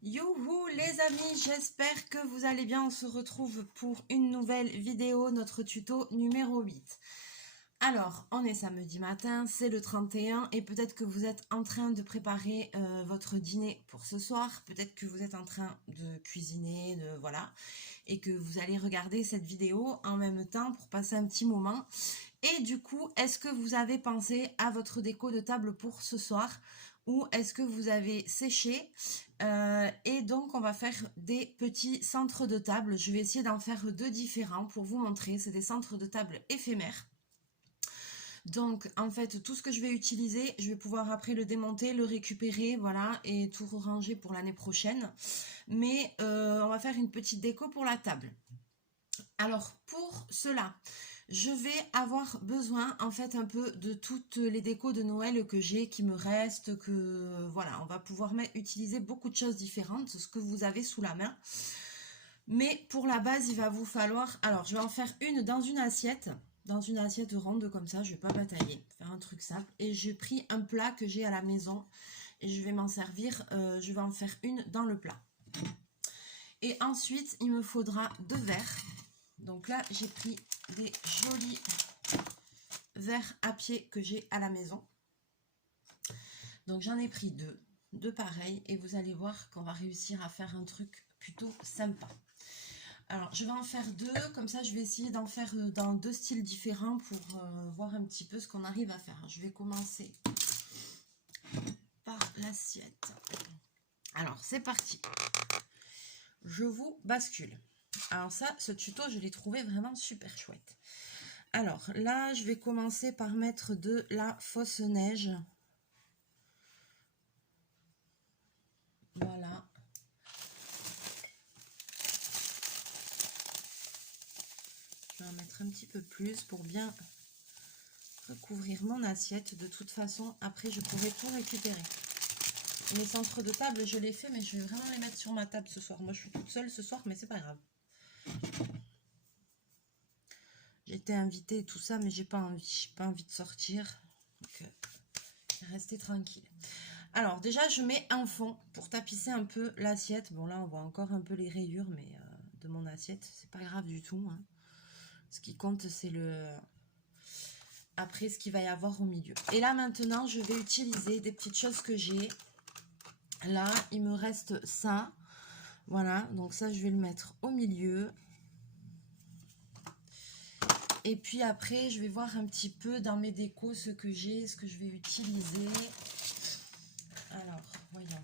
Youhou les amis, j'espère que vous allez bien. On se retrouve pour une nouvelle vidéo, notre tuto numéro 8. Alors, on est samedi matin, c'est le 31 et peut-être que vous êtes en train de préparer votre dîner pour ce soir. Peut-être que vous êtes en train de cuisiner, voilà, et que vous allez regarder cette vidéo en même temps pour passer un petit moment. Et du coup, est-ce que vous avez pensé à votre déco de table pour ce soir ou est-ce que vous avez séché et donc on va faire des petits centres de table. Je vais essayer d'en faire deux différents pour vous montrer. C'est des centres de table éphémères. Donc en fait tout ce que je vais utiliser, je vais pouvoir après le démonter, le récupérer, voilà, et tout ranger pour l'année prochaine. Mais on va faire une petite déco pour la table. Alors pour cela, je vais avoir besoin en fait un peu de toutes les décos de Noël que j'ai, qui me restent, que voilà, on va pouvoir utiliser beaucoup de choses différentes, ce que vous avez sous la main. Mais pour la base, il va vous falloir, alors je vais en faire une dans une assiette ronde comme ça, je vais pas batailler, faire un truc simple. Et j'ai pris un plat que j'ai à la maison et je vais m'en servir, je vais en faire une dans le plat. Et ensuite, il me faudra deux verres. Donc là, j'ai pris des jolis verres à pied que j'ai à la maison. Donc j'en ai pris deux pareils, et vous allez voir qu'on va réussir à faire un truc plutôt sympa. Alors je vais en faire deux, comme ça je vais essayer d'en faire dans deux styles différents pour voir un petit peu ce qu'on arrive à faire. Je vais commencer par l'assiette. Alors c'est parti. Je vous bascule. Alors ça, ce tuto, je l'ai trouvé vraiment super chouette. Alors là, je vais commencer par mettre de la fausse neige. Voilà. Je vais en mettre un petit peu plus pour bien recouvrir mon assiette. De toute façon, après, je pourrai tout récupérer. Mes centres de table, je les fais, mais je vais vraiment les mettre sur ma table ce soir. Moi, je suis toute seule ce soir, mais c'est pas grave. J'étais invitée et tout ça, mais j'ai pas envie de sortir. Donc, restez tranquille. Alors, déjà, je mets un fond pour tapisser un peu l'assiette. Bon, là, on voit encore un peu les rayures, mais de mon assiette, c'est pas grave du tout, hein. Ce qui compte, c'est après ce qu'il va y avoir au milieu. Et là, maintenant, je vais utiliser des petites choses que j'ai. Là, il me reste ça. Voilà, donc ça, je vais le mettre au milieu. Et puis après, je vais voir un petit peu dans mes décos ce que j'ai, ce que je vais utiliser. Alors, voyons.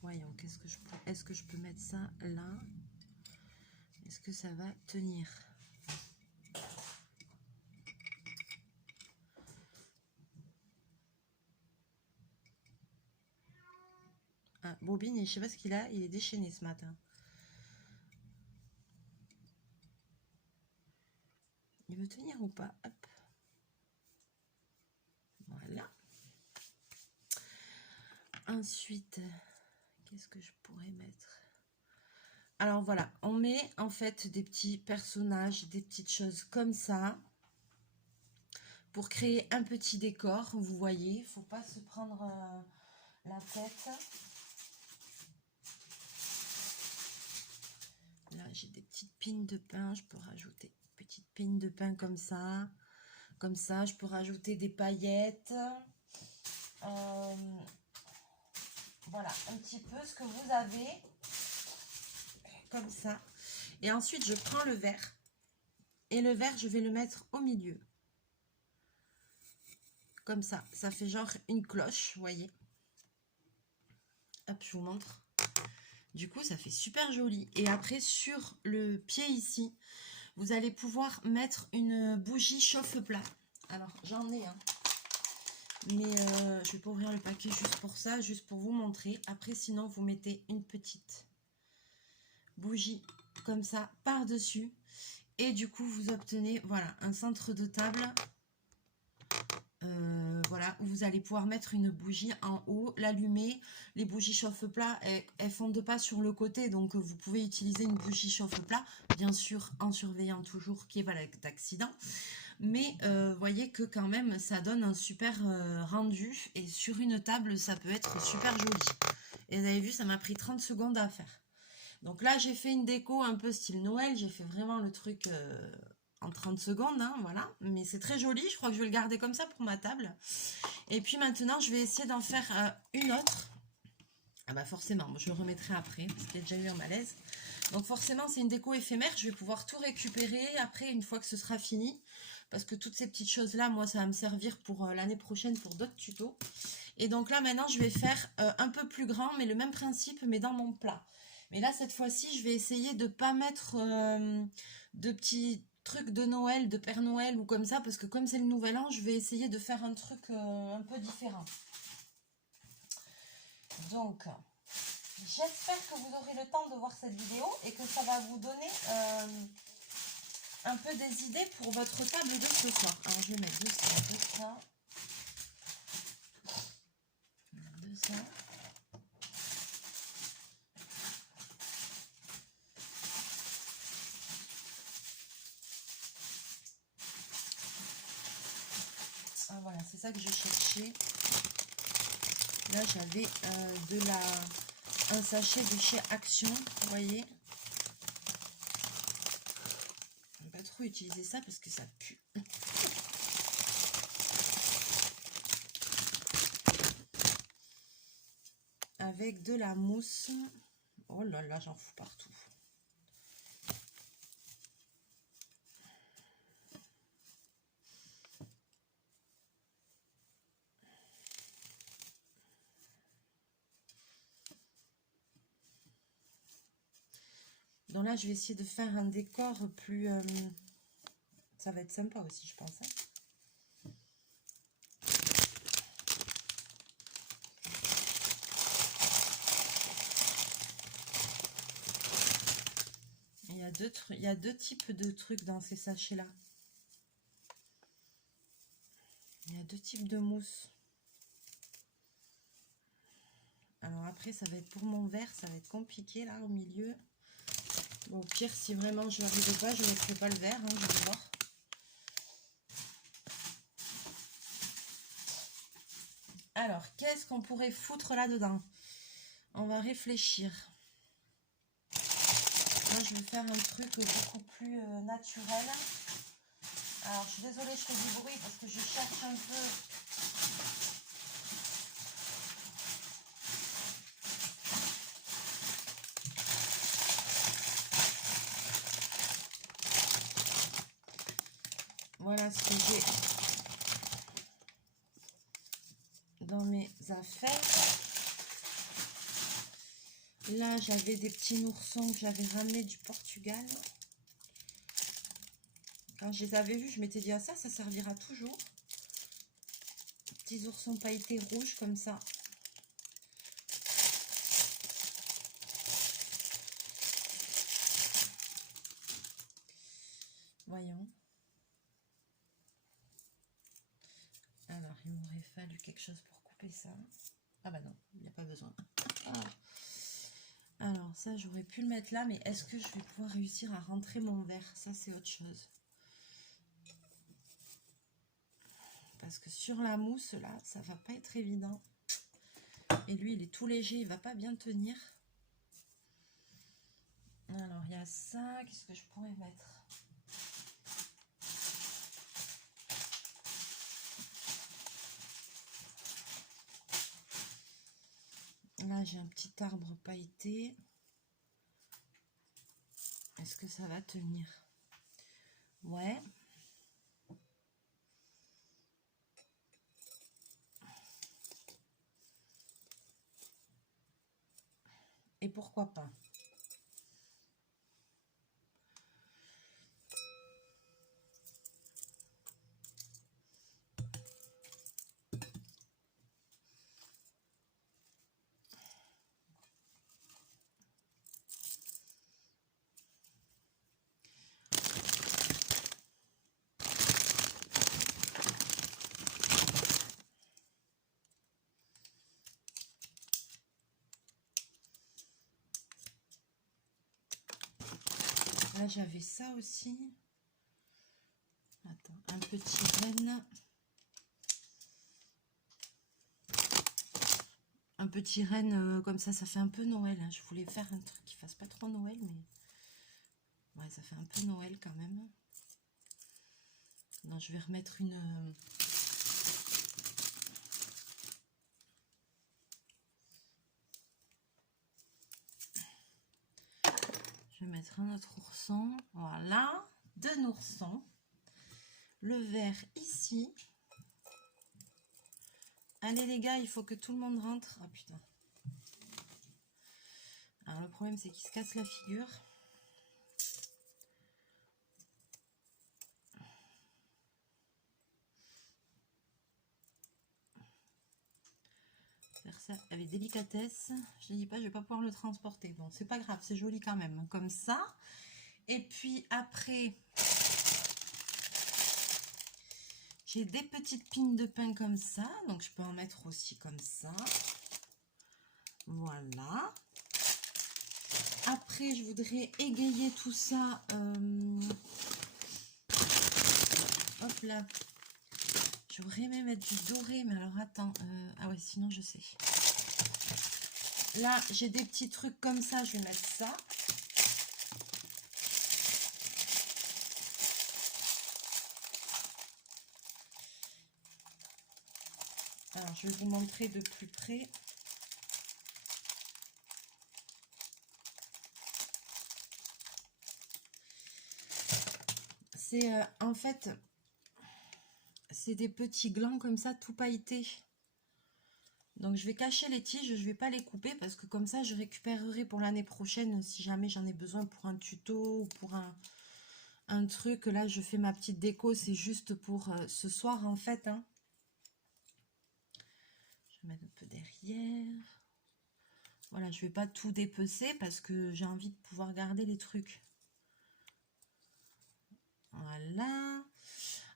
Voyons, est-ce que je peux mettre ça là? Est-ce que ça va tenir? Ah, bobine, et je sais pas ce qu'il a, il est déchaîné ce matin. Il veut tenir ou pas? Hop. Voilà. Ensuite, qu'est-ce que je pourrais mettre? Alors voilà, on met en fait des petits personnages, des petites choses comme ça pour créer un petit décor. Vous voyez, il ne faut pas se prendre la tête. Là, j'ai des petites pines de pain. Je peux rajouter une petite pine de pain comme ça. Comme ça, je peux rajouter des paillettes. Voilà, un petit peu ce que vous avez. Comme ça. Et ensuite, je prends le verre. Et le verre, je vais le mettre au milieu. Comme ça. Ça fait genre une cloche, vous voyez. Hop, je vous montre. Du coup, ça fait super joli. Et après, sur le pied ici, vous allez pouvoir mettre une bougie chauffe-plat. Alors, j'en ai un. Mais je vais pas ouvrir le paquet juste pour ça, juste pour vous montrer. Après, sinon, vous mettez une petite bougie comme ça par-dessus. Et du coup, vous obtenez, voilà, un centre de table Voilà, où vous allez pouvoir mettre une bougie en haut, l'allumer. Les bougies chauffe-plat, elles fondent pas sur le côté, donc vous pouvez utiliser une bougie chauffe-plat, bien sûr en surveillant toujours qu'il n'y ait pas d'accident. Mais voyez que quand même, ça donne un super rendu, et sur une table, ça peut être super joli. Et vous avez vu, ça m'a pris 30 secondes à faire. Donc là, j'ai fait une déco un peu style Noël, j'ai fait vraiment le truc en 30 secondes, hein, voilà. Mais c'est très joli, je crois que je vais le garder comme ça pour ma table. Et puis maintenant, je vais essayer d'en faire une autre. Ah bah forcément, je le remettrai après, parce qu'il y a déjà eu un malaise. Donc forcément, c'est une déco éphémère, je vais pouvoir tout récupérer après, une fois que ce sera fini. Parce que toutes ces petites choses-là, moi, ça va me servir pour l'année prochaine, pour d'autres tutos. Et donc là, maintenant, je vais faire un peu plus grand, mais le même principe, mais dans mon plat. Mais là, cette fois-ci, je vais essayer de ne pas mettre de petits trucs de Noël, de Père Noël ou comme ça, parce que comme c'est le Nouvel An, je vais essayer de faire un truc un peu différent. Donc, j'espère que vous aurez le temps de voir cette vidéo et que ça va vous donner un peu des idées pour votre table de ce soir. Alors, je vais mettre de ça. Ah, voilà, c'est ça que je cherchais. Là, j'avais un sachet de chez Action, vous voyez. Je ne vais pas trop utiliser ça parce que ça pue. Avec de la mousse. Oh là là, j'en fous partout. Donc là, je vais essayer de faire un décor plus... ça va être sympa aussi, je pense. Hein. Il y a deux types de trucs dans ces sachets-là. Il y a deux types de mousse. Alors après, ça va être pour mon verre, ça va être compliqué là au milieu. Bon, au pire, si vraiment je n'arrive pas, je ne mettrai pas le verre, hein, je vais voir. Alors, qu'est-ce qu'on pourrait foutre là-dedans? On va réfléchir. Moi, je vais faire un truc beaucoup plus naturel. Alors, je suis désolée, je fais du bruit parce que je cherche un peu... Voilà ce que j'ai dans mes affaires. Là, j'avais des petits oursons que j'avais ramenés du Portugal. Quand je les avais vus, je m'étais dit, ah ça servira toujours. Petits oursons pailletés rouges comme ça. Voyons. Alors, il m'aurait fallu quelque chose pour couper ça. Ah bah non, il n'y a pas besoin. Alors, ça, j'aurais pu le mettre là, mais est-ce que je vais pouvoir réussir à rentrer mon verre? Ça, c'est autre chose. Parce que sur la mousse, là, ça va pas être évident. Et lui, il est tout léger, il va pas bien tenir. Alors, il y a ça. Qu'est-ce que je pourrais mettre? Là, j'ai un petit arbre pailleté. Est-ce que ça va tenir? Ouais. Et pourquoi pas? Là, j'avais ça aussi. Attends, un petit renne. Un petit renne comme ça fait un peu Noël. Hein. Je voulais faire un truc qui fasse pas trop Noël, mais... Ouais, ça fait un peu Noël quand même. Non, je vais remettre une... Je vais mettre un autre ourson. Voilà, 2 oursons. Le vert ici. Allez les gars, il faut que tout le monde rentre. Ah putain. Alors le problème c'est qu'il se casse la figure. Faire ça avec délicatesse. Je ne dis pas, je vais pas pouvoir le transporter. Bon, c'est pas grave, c'est joli quand même. Comme ça. Et puis après, j'ai des petites pignes de pain comme ça. Donc je peux en mettre aussi comme ça. Voilà. Après, je voudrais égayer tout ça. Hop là. J'aurais aimé mettre du doré, mais alors attends. Ah ouais, sinon je sais. Là, j'ai des petits trucs comme ça. Je vais mettre ça. Alors, je vais vous montrer de plus près. C'est en fait, c'est des petits glands comme ça, tout pailletés. Donc, je vais cacher les tiges, je ne vais pas les couper parce que comme ça, je récupérerai pour l'année prochaine si jamais j'en ai besoin pour un tuto ou pour un truc. Là, je fais ma petite déco, c'est juste pour ce soir en fait. Hein. Je vais mettre un peu derrière. Voilà, je vais pas tout dépecer parce que j'ai envie de pouvoir garder les trucs. Voilà.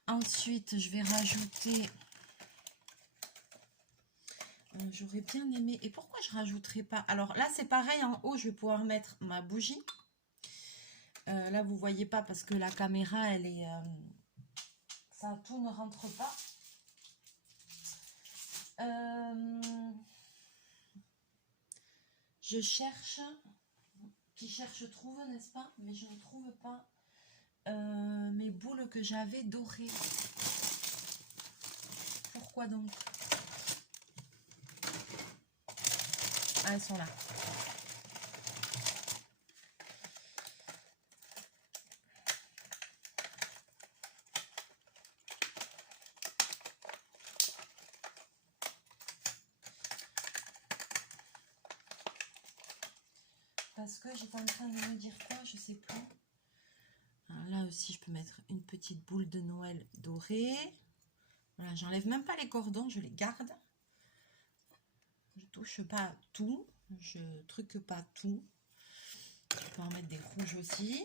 Ensuite, je vais rajouter... J'aurais bien aimé... Et pourquoi je rajouterais pas? Alors là, c'est pareil. En haut, je vais pouvoir mettre ma bougie. Là, vous voyez pas parce que la caméra, elle est... ça, tout ne rentre pas. Je cherche... Qui cherche trouve, n'est-ce pas? Mais je ne trouve pas mes boules que j'avais dorées. Pourquoi donc? Ah, elles sont là. Parce que j'étais en train de me dire quoi, je sais plus. Alors là aussi, je peux mettre une petite boule de Noël dorée. Voilà, j'enlève même pas les cordons, je les garde. Je touche pas tout, je truque pas tout. Je peux en mettre des rouges aussi.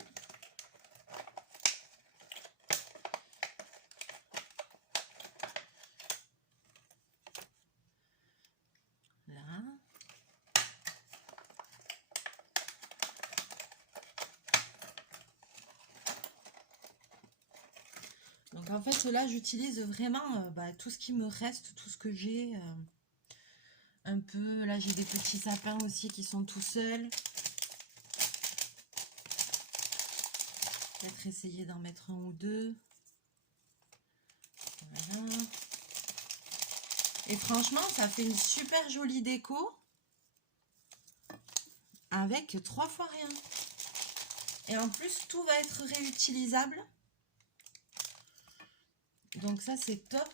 Là. Donc en fait là j'utilise vraiment tout ce qui me reste, tout ce que j'ai. Un peu, là j'ai des petits sapins aussi qui sont tout seuls. Peut-être essayer d'en mettre un ou deux. Voilà. Et franchement, ça fait une super jolie déco. Avec 3 fois rien. Et en plus, tout va être réutilisable. Donc ça, c'est top.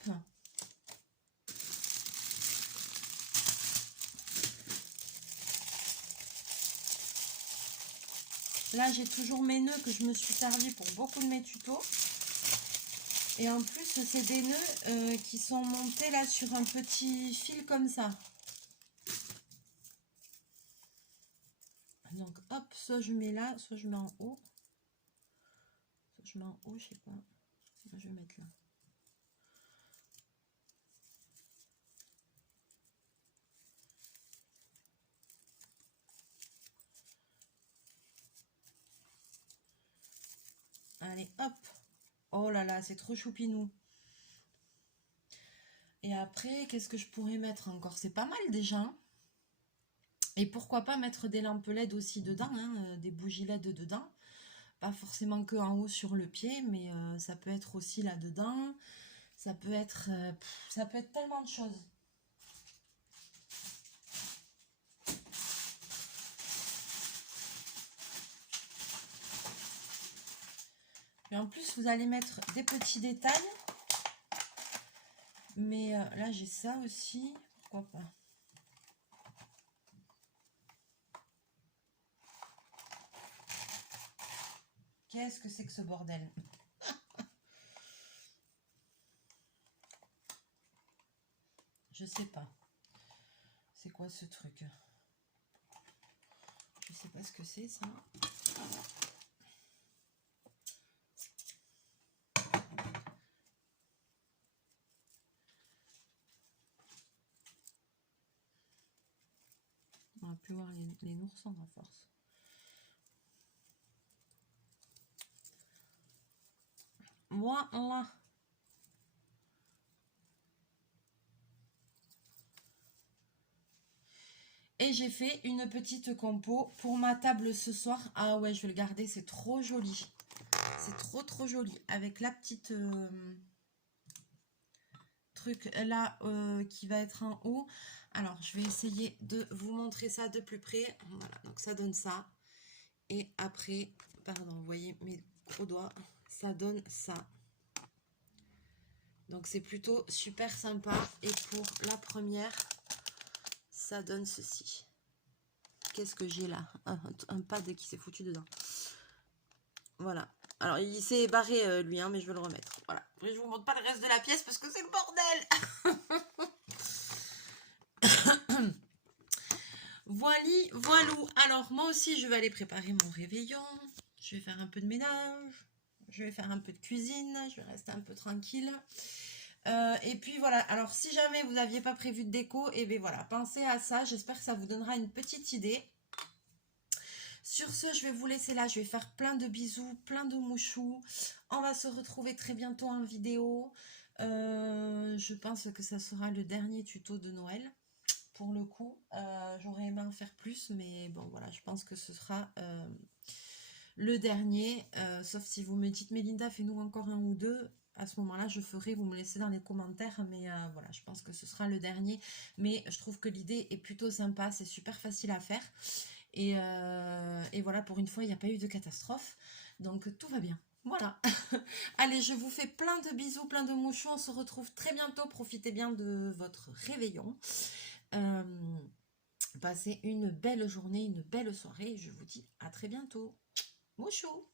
Là, j'ai toujours mes nœuds que je me suis servi pour beaucoup de mes tutos. Et en plus, c'est des nœuds qui sont montés là sur un petit fil comme ça. Donc, hop, soit je mets là, soit je mets en haut. Soit je mets en haut, je sais pas. Je vais mettre là. Allez, hop. Oh là là, c'est trop choupinou. Et après, qu'est-ce que je pourrais mettre encore? C'est pas mal déjà. Et pourquoi pas mettre des lampes LED aussi dedans, hein, des bougies LED dedans. Pas forcément que en haut sur le pied, mais ça peut être aussi là-dedans. Ça peut être tellement de choses. Et en plus, vous allez mettre des petits détails. Mais là, j'ai ça aussi. Pourquoi pas? Qu'est-ce que c'est que ce bordel? Je sais pas. C'est quoi ce truc? Je sais pas ce que c'est ça. On va plus voir les noursons à force. Voilà. Et j'ai fait une petite compo pour ma table ce soir. Ah ouais, je vais le garder, c'est trop joli. C'est trop joli. Avec la petite truc là qui va être en haut. Alors, je vais essayer de vous montrer ça de plus près. Voilà, donc ça donne ça. Et après, pardon, vous voyez mes gros doigts, ça donne ça. Donc c'est plutôt super sympa. Et pour la première, ça donne ceci. Qu'est-ce que j'ai là? Un pad qui s'est foutu dedans. Voilà. Alors il s'est barré lui, hein, mais je vais le remettre. Voilà. Après, je vous montre pas le reste de la pièce parce que c'est le bordel. Voilou. Alors moi aussi je vais aller préparer mon réveillon. Je vais faire un peu de ménage. Je vais faire un peu de cuisine. Je vais rester un peu tranquille. Et puis voilà, alors si jamais vous n'aviez pas prévu de déco, et bien voilà, pensez à ça, j'espère que ça vous donnera une petite idée. Sur ce, je vais vous laisser là, je vais faire plein de bisous, plein de mouchous. On va se retrouver très bientôt en vidéo. Je pense que ça sera le dernier tuto de Noël. Pour le coup, j'aurais aimé en faire plus, mais bon voilà, je pense que ce sera le dernier. Sauf si vous me dites, Mélinda, fais-nous encore un ou deux. À ce moment-là, je ferai, vous me laissez dans les commentaires, mais voilà, je pense que ce sera le dernier. Mais je trouve que l'idée est plutôt sympa, c'est super facile à faire. Et voilà, pour une fois, il n'y a pas eu de catastrophe. Donc, tout va bien. Voilà. Allez, je vous fais plein de bisous, plein de mouchons. On se retrouve très bientôt. Profitez bien de votre réveillon. Passez une belle journée, une belle soirée. Je vous dis à très bientôt. Mouchou!